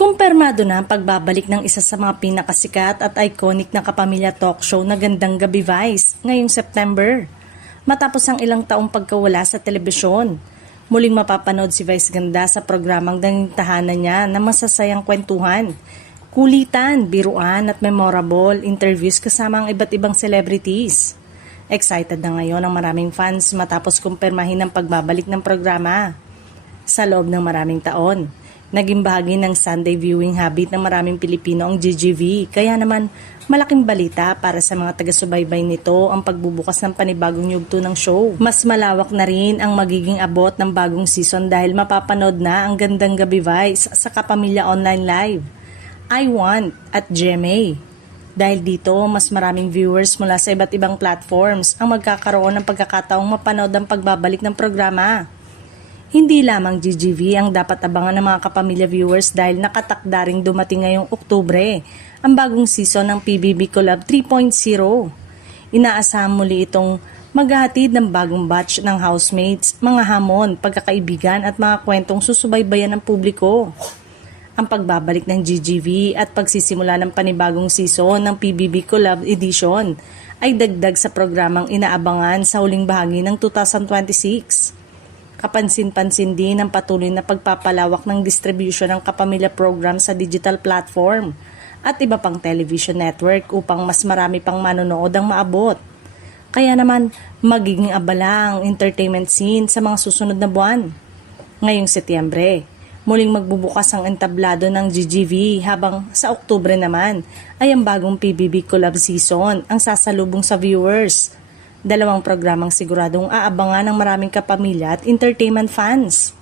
Kumpirmado na ang pagbabalik ng isa sa mga pinakasikat at iconic na kapamilya talk show na Gandang Gabi Vice ngayong September. Matapos ang ilang taong pagkawala sa telebisyon, muling mapapanood si Vice Ganda sa programang tahanan niya na masasayang kwentuhan, kulitan, biruan at memorable interviews kasama ang iba't ibang celebrities. Excited na ngayon ang maraming fans matapos kumpirmahin ang pagbabalik ng programa. Sa loob ng maraming taon, naging bahagi ng Sunday viewing habit ng maraming Pilipino ang GGV, kaya naman malaking balita para sa mga taga-subaybay nito ang pagbubukas ng panibagong yugto ng show. Mas malawak na rin ang magiging abot ng bagong season dahil mapapanood na ang Gandang Gabi Vice sa Kapamilya Online Live, I Want at GMA. Dahil dito, mas maraming viewers mula sa iba't ibang platforms ang magkakaroon ng pagkakataong mapanood ang pagbabalik ng programa. Hindi lamang GGV ang dapat abangan ng mga kapamilya viewers dahil nakatakda ring dumating ngayong Oktubre ang bagong season ng PBB Collab 3.0. Inaasahan muli itong maghahatid ng bagong batch ng housemates, mga hamon, pagkakaibigan at mga kwentong susubaybayan ng publiko. Ang pagbabalik ng GGV at pagsisimula ng panibagong season ng PBB Collab Edition ay dagdag sa programang inaabangan sa huling bahagi ng 2026. Kapansin-pansin din ang patuloy na pagpapalawak ng distribution ng kapamilya program sa digital platform at iba pang television network upang mas marami pang manonood ang maabot. Kaya naman magiging abala ang entertainment scene sa mga susunod na buwan. Ngayong Setyembre, muling magbubukas ang entablado ng GGV habang sa Oktubre naman ay ang bagong PBB Collab season ang sasalubong sa viewers. Dalawang programang siguradong aabangan ng maraming kapamilya at entertainment fans.